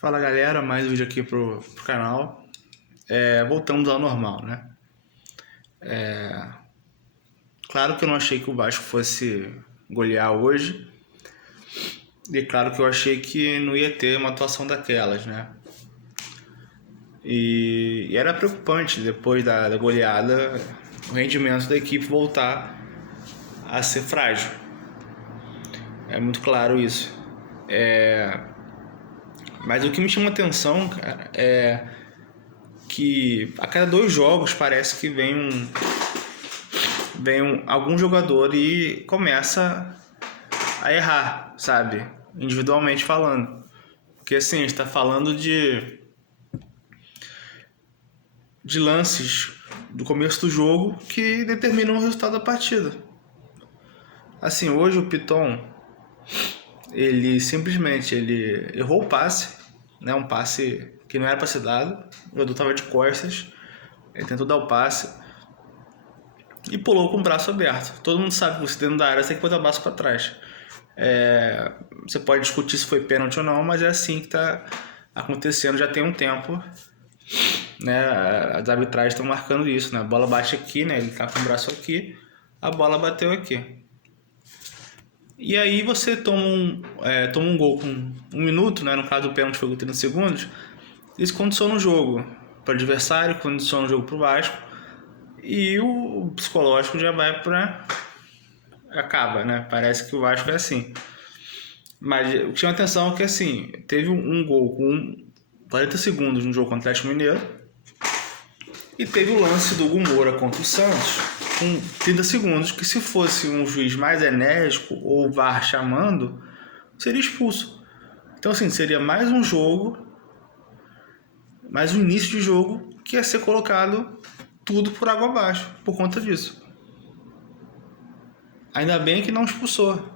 Fala galera, mais um vídeo aqui pro canal. Voltamos ao normal, né? Claro que eu não achei que o Vasco fosse golear hoje. E claro que eu achei que não ia ter uma atuação daquelas, né? E era preocupante depois da goleada o rendimento da equipe voltar a ser frágil. É muito claro isso. Mas o que me chama atenção, cara, é que a cada 2 jogos parece que vem algum jogador e começa a errar, sabe? Individualmente falando. Porque assim, a gente tá falando de lances do começo do jogo que determinam o resultado da partida. Assim, hoje o Piton, ele simplesmente errou o passe, né? Um passe que não era para ser dado. O jogador tava de costas, ele tentou dar o passe e pulou com o braço aberto. Todo mundo sabe que você dentro da área você tem que botar o braço para trás. Você pode discutir se foi pênalti ou não, mas é assim que está acontecendo já tem um tempo, né? As arbitragens estão marcando isso, né? A bola bate aqui, né? Ele está com o braço aqui, a bola bateu aqui. E aí você toma um gol com 1 minuto, né? No caso do pênalti foi com 30 segundos. Isso condiciona o jogo para o adversário, condiciona o jogo para o Vasco. E o psicológico já vai para... acaba, né? Parece que o Vasco é assim. Mas o que chama atenção é que assim, teve um gol com 40 segundos no jogo contra o Atlético Mineiro. E teve o lance do Hugo Moura contra o Santos com 30 segundos, que se fosse um juiz mais enérgico ou o VAR chamando, seria expulso. Então assim, seria mais um jogo, mais um início de jogo que ia ser colocado tudo por água abaixo, por conta disso. Ainda bem que não expulsou.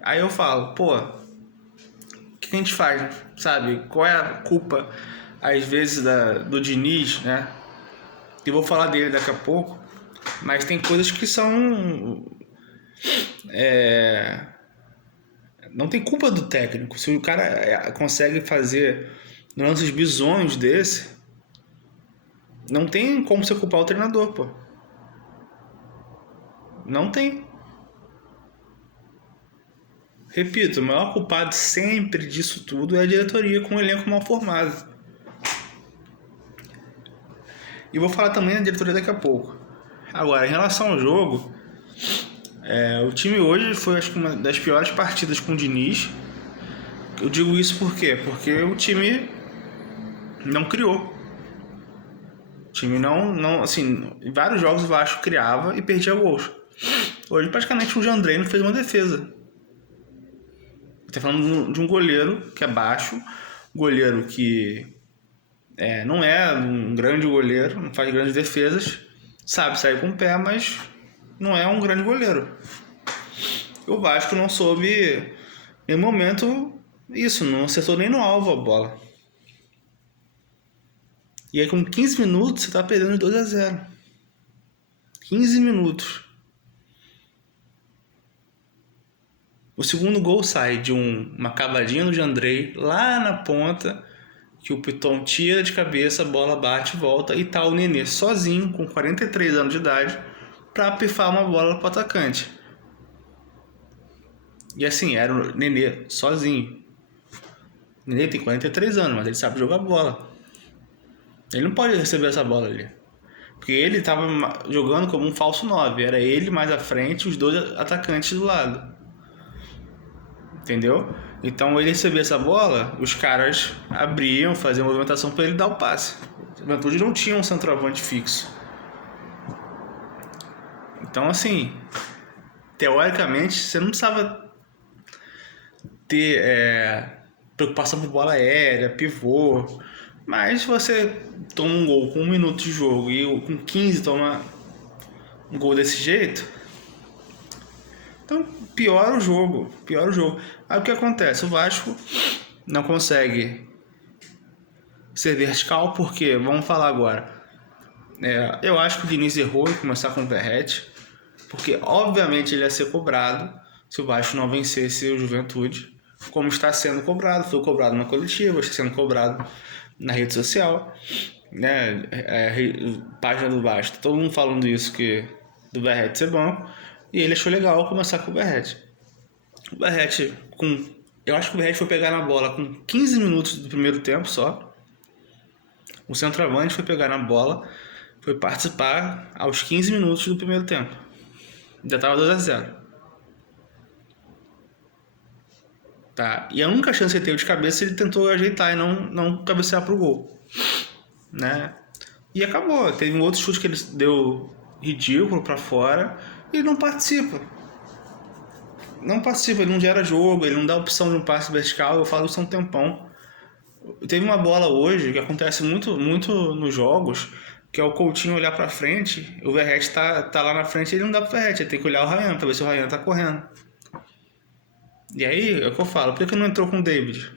Aí eu falo, pô, o que a gente faz, sabe? Qual é a culpa, às vezes, do Diniz, né? Eu vou falar dele daqui a pouco, mas tem coisas que são... não tem culpa do técnico. Se o cara consegue fazer lances bizonhos desse, não tem como você culpar o treinador, pô. Não tem. Repito, o maior culpado sempre disso tudo é a diretoria com um elenco mal formado. E vou falar também da diretoria daqui a pouco. Agora, em relação ao jogo, o time hoje foi, acho que, uma das piores partidas com o Diniz. Eu digo isso por quê? Porque o time não criou. O time não assim, em vários jogos o Vasco criava e perdia gols. Hoje praticamente o Jandrei não fez uma defesa. Estou falando de um goleiro que é baixo, goleiro que não é um grande goleiro, não faz grandes defesas, sabe sair com o pé, mas não é um grande goleiro. O Vasco não soube, em nenhum momento, isso, não acertou nem no alvo a bola. E aí com 15 minutos você está perdendo de 2-0. 15 minutos. O segundo gol sai de uma cavadinha do Jandrei lá na ponta, que o Piton tira de cabeça, a bola bate, volta e tá o Nenê sozinho, com 43 anos de idade, para pifar uma bola pro atacante. E assim, era o Nenê sozinho. O Nenê tem 43 anos, mas ele sabe jogar bola. Ele não pode receber essa bola ali. Porque ele estava jogando como um falso 9. Era ele mais à frente, os 2 atacantes do lado. Entendeu? Então ele recebia essa bola, os caras abriam, faziam movimentação para ele dar o passe. O Juventude não tinha um centroavante fixo. Então assim, teoricamente você não precisava ter preocupação com bola aérea, pivô. Mas se você toma um gol com 1 minuto de jogo e com 15 toma um gol desse jeito, então piora o jogo. Aí o que acontece? O Vasco não consegue ser vertical porque, vamos falar agora, eu acho que o Diniz errou em começar com o Verratti, porque obviamente ele ia ser cobrado se o Vasco não vencesse o Juventude. como está sendo cobrado. Foi cobrado na coletiva, está sendo cobrado na rede social, né? Página do Vasco, todo mundo falando isso, que do Verratti ser banco, e ele achou legal começar com o Verratti. O Verratti, eu acho que o Verratti foi pegar na bola com 15 minutos do primeiro tempo só. O centroavante foi pegar na bola, foi participar aos 15 minutos do primeiro tempo. Já estava 2-0. Tá? E a única chance que ele teve de cabeça, ele tentou ajeitar e não cabecear pro gol, né? E acabou. Teve um outro chute que ele deu ridículo para fora e ele não participa. Ele não gera jogo, ele não dá opção de um passe vertical. Eu falo isso há um tempão. Teve uma bola hoje que acontece muito nos jogos, que é o Coutinho olhar para frente, o Verratti tá lá na frente, ele não dá pro Verratti, ele tem que olhar o Ryan para ver se o Ryan tá correndo. E aí, é o que eu falo, por que não entrou com o David?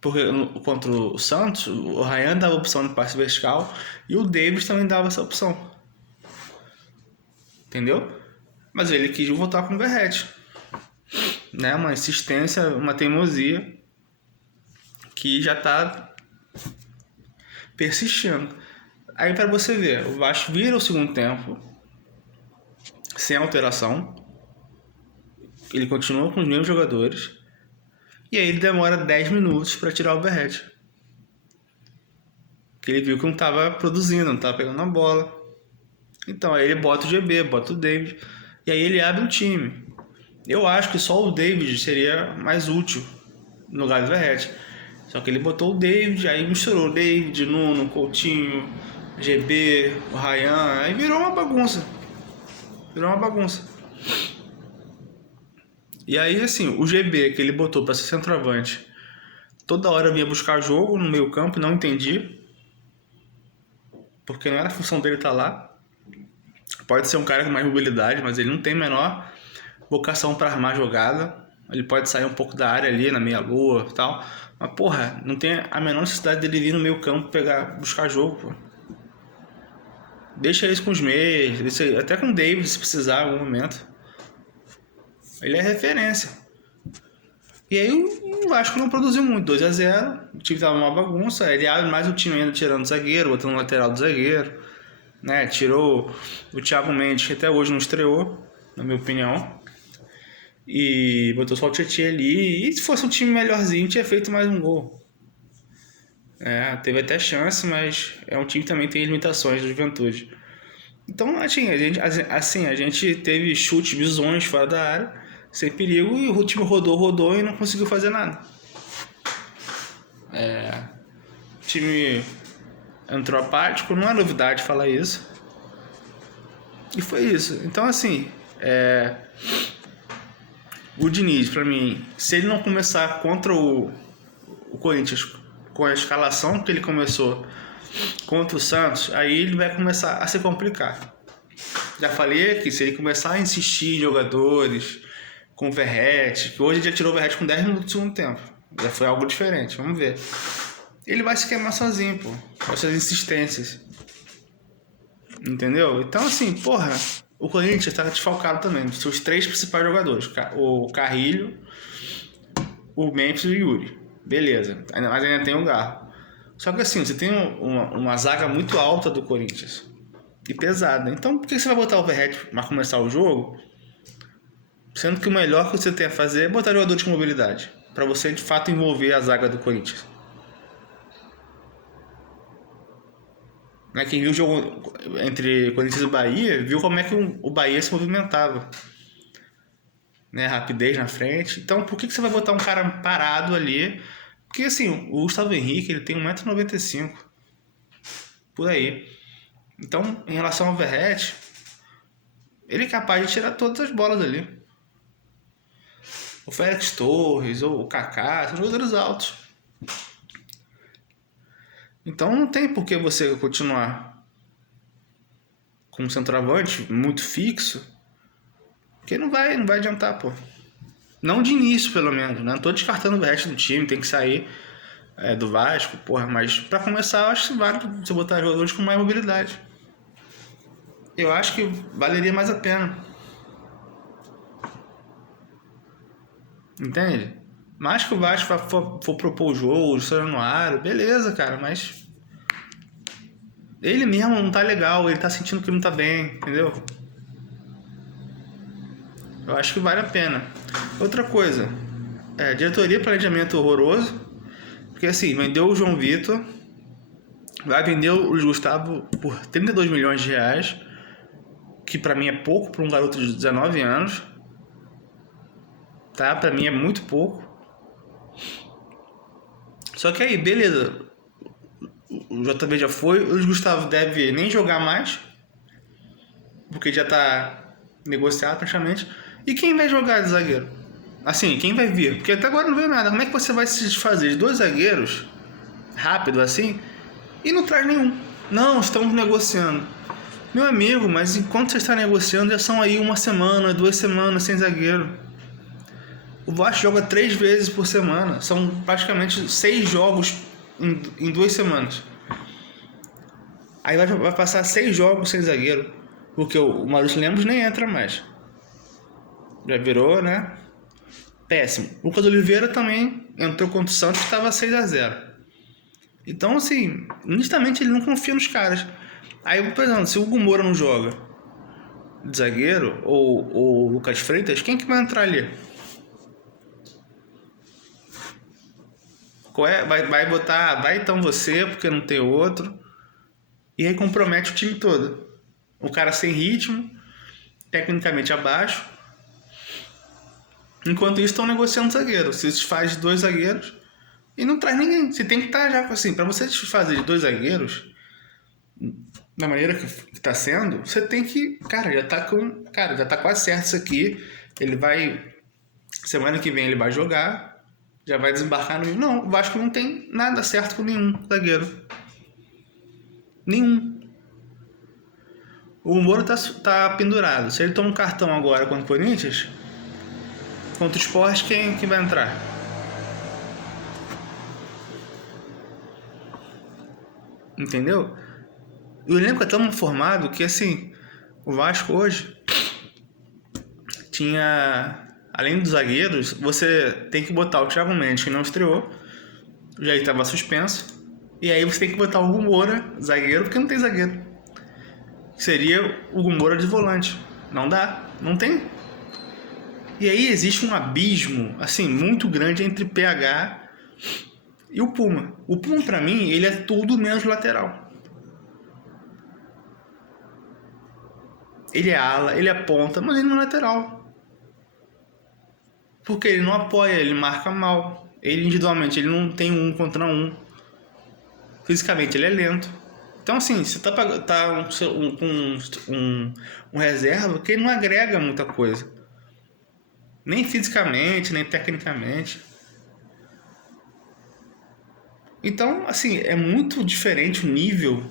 Porque contra o Santos, o Ryan dava a opção de passe vertical e o David também dava essa opção. Entendeu? Mas ele quis voltar com o Verratti. Né? Uma insistência, uma teimosia que já tá persistindo. Aí para você ver, o Vasco vira o segundo tempo sem alteração. Ele continua com os mesmos jogadores. E aí ele demora 10 minutos para tirar o Verratti. Porque ele viu que não estava produzindo, não estava pegando a bola. Então aí ele bota o GB, bota o David. E aí ele abre o time. Eu acho que só o David seria mais útil no lugar do Verratti. Só que ele botou o David, aí misturou o David, Nuno, Coutinho, GB, o Ryan. Aí virou uma bagunça. E aí, assim, o GB que ele botou para ser centroavante, toda hora vinha buscar jogo no meio campo, não entendi. Porque não era a função dele estar lá. Pode ser um cara com mais mobilidade, mas ele não tem a menor vocação para armar jogada. Ele pode sair um pouco da área ali, na meia-lua e tal. Mas, porra, não tem a menor necessidade dele vir no meio campo buscar jogo, pô. Deixa isso com os meios, até com o David, se precisar em algum momento. Ele é referência. E aí o Vasco não produziu muito, 2-0, o time tava uma bagunça, ele abre mais o time ainda tirando o zagueiro, botando o lateral do zagueiro, né? Tirou o Thiago Mendes, que até hoje não estreou, na minha opinião, e botou só o Tietchan ali, e se fosse um time melhorzinho, tinha feito mais um gol. Teve até chance, mas é um time que também tem limitações da Juventude. Então, assim, a gente teve chutes bizonhos fora da área, sem perigo, e o time rodou e não conseguiu fazer nada. O time entrou apático, não é novidade falar isso. E foi isso. Então, assim, o Diniz, pra mim, se ele não começar contra o Corinthians com a escalação que ele começou contra o Santos, aí ele vai começar a se complicar. Já falei aqui, se ele começar a insistir em jogadores com o Verratti, que hoje ele já tirou o Verratti com 10 minutos do segundo tempo, já foi algo diferente, vamos ver. Ele vai se queimar sozinho, pô, com essas insistências. Entendeu? Então, assim, porra, o Corinthians tá desfalcado também dos seus 3 principais jogadores, o Carrilho, o Memphis e o Yuri. Beleza, mas ainda tem o Garro. Só que assim, você tem uma zaga muito alta do Corinthians e pesada. Então por que você vai botar o Verratti para começar o jogo, sendo que o melhor que você tem a fazer é botar jogadores com mobilidade, para você de fato envolver a zaga do Corinthians? Quem viu o jogo entre Corinthians e Bahia viu como é que o Bahia se movimentava, né? Rapidez na frente. Então por que você vai botar um cara parado ali? Porque assim, o Gustavo Henrique, ele tem 1,95 m por aí. Então, em relação ao Verratti, ele é capaz de tirar todas as bolas ali. O Félix Torres, ou o Kaká, são jogadores altos. Então não tem por que você continuar com um centroavante muito fixo, porque não vai adiantar, pô. Não de início, pelo menos, né? Não tô descartando o resto do time, tem que sair do Vasco, porra. Mas pra começar, eu acho que vale você botar jogadores com mais mobilidade. Eu acho que valeria mais a pena. Entende? Mas que o Vasco for propor o jogo, o Januário, beleza, cara, mas ele mesmo não tá legal, ele tá sentindo que não tá bem, entendeu? Eu acho que vale a pena. Outra coisa, diretoria e planejamento horroroso, porque assim, vendeu o João Vitor, vai vender o Luiz Gustavo por 32 milhões de reais, que pra mim é pouco para um garoto de 19 anos, tá? Pra mim é muito pouco. Só que aí, beleza, o JB já foi, o Luiz Gustavo deve nem jogar mais, porque já tá negociado praticamente. E quem vai jogar de zagueiro? Assim, quem vai vir? Porque até agora não veio nada. Como é que você vai se desfazer de 2 zagueiros rápido assim e não traz nenhum? Não, estamos negociando. Meu amigo, mas enquanto você está negociando, já são aí 1 semana, 2 semanas sem zagueiro. O Vasco joga 3 vezes por semana. São praticamente 6 jogos em 2 semanas. Aí vai passar 6 jogos sem zagueiro. Porque o Maurício Lemos nem entra mais. Já virou, né? Péssimo. O Lucas Oliveira também entrou contra o Santos, que estava 6-0. Então, assim, nitidamente ele não confia nos caras. Aí, por exemplo, se o Hugo Moura não joga de zagueiro, ou o Lucas Freitas, quem que vai entrar ali? Vai botar, vai então você, porque não tem outro. E aí compromete o time todo. O cara sem ritmo, tecnicamente abaixo. Enquanto isso, estão negociando zagueiro. Se desfaz de 2 zagueiros e não traz ninguém. Você tem que estar já assim, para você desfazer de 2 zagueiros, da maneira que tá sendo, você tem que, já tá quase certo isso aqui. Ele vai, semana que vem ele vai jogar, já vai desembarcar no... Não, o Vasco não tem nada certo com nenhum zagueiro. Nenhum. O Moro tá pendurado. Se ele toma um cartão agora contra o Corinthians, contra o Sport, quem vai entrar? Entendeu? E o elenco é tão formado que, assim, o Vasco hoje tinha, além dos zagueiros, você tem que botar o Thiago Mendes, que não estreou, já estava suspenso, e aí você tem que botar o Hugo Moura, zagueiro, porque não tem zagueiro. Seria o Hugo Moura de volante. Não dá, não tem. E aí existe um abismo, assim, muito grande entre PH e o Puma. O Puma, pra mim, ele é tudo menos lateral. Ele é ala, ele é ponta, mas ele não é lateral. Porque ele não apoia, ele marca mal. Ele individualmente, ele não tem 1 contra 1. Fisicamente, ele é lento. Então, assim, você tá com um reserva que não agrega muita coisa. Nem fisicamente, nem tecnicamente. Então, assim, é muito diferente o nível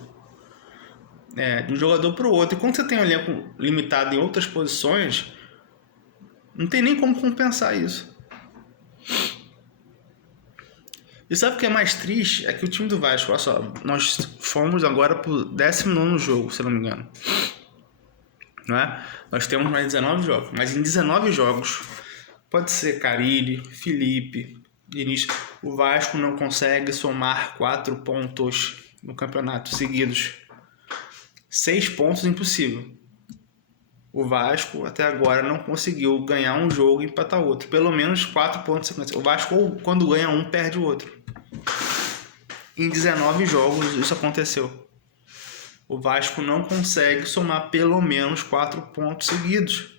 de um jogador para o outro. E quando você tem um elenco limitado em outras posições, não tem nem como compensar isso. E sabe o que é mais triste? É que o time do Vasco, olha só, nós fomos agora pro 19º jogo, se eu não me engano. Não é? Nós temos mais 19 jogos, mas em 19 jogos, pode ser Carille, Felipe, Diniz, o Vasco não consegue somar 4 pontos no campeonato seguidos. 6 pontos impossível. O Vasco até agora não conseguiu ganhar um jogo e empatar outro. Pelo menos 4 pontos de sequência. O Vasco, quando ganha um, perde o outro. Em 19 jogos isso aconteceu. O Vasco não consegue somar pelo menos 4 pontos seguidos.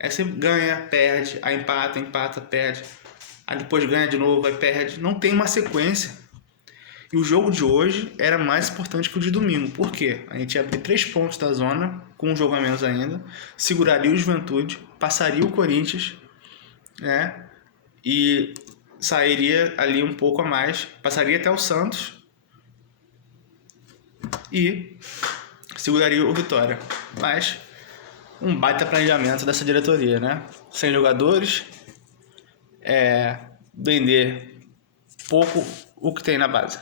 Aí você ganha, perde, aí empata, perde. Aí depois ganha de novo, aí perde. Não tem uma sequência. E o jogo de hoje era mais importante que o de domingo. Por quê? A gente ia abrir 3 pontos da zona, com um jogo a menos ainda, seguraria o Juventude, passaria o Corinthians, né? E sairia ali um pouco a mais, passaria até o Santos e seguraria o Vitória. Mas um baita planejamento dessa diretoria, né? Sem jogadores, vender pouco o que tem na base.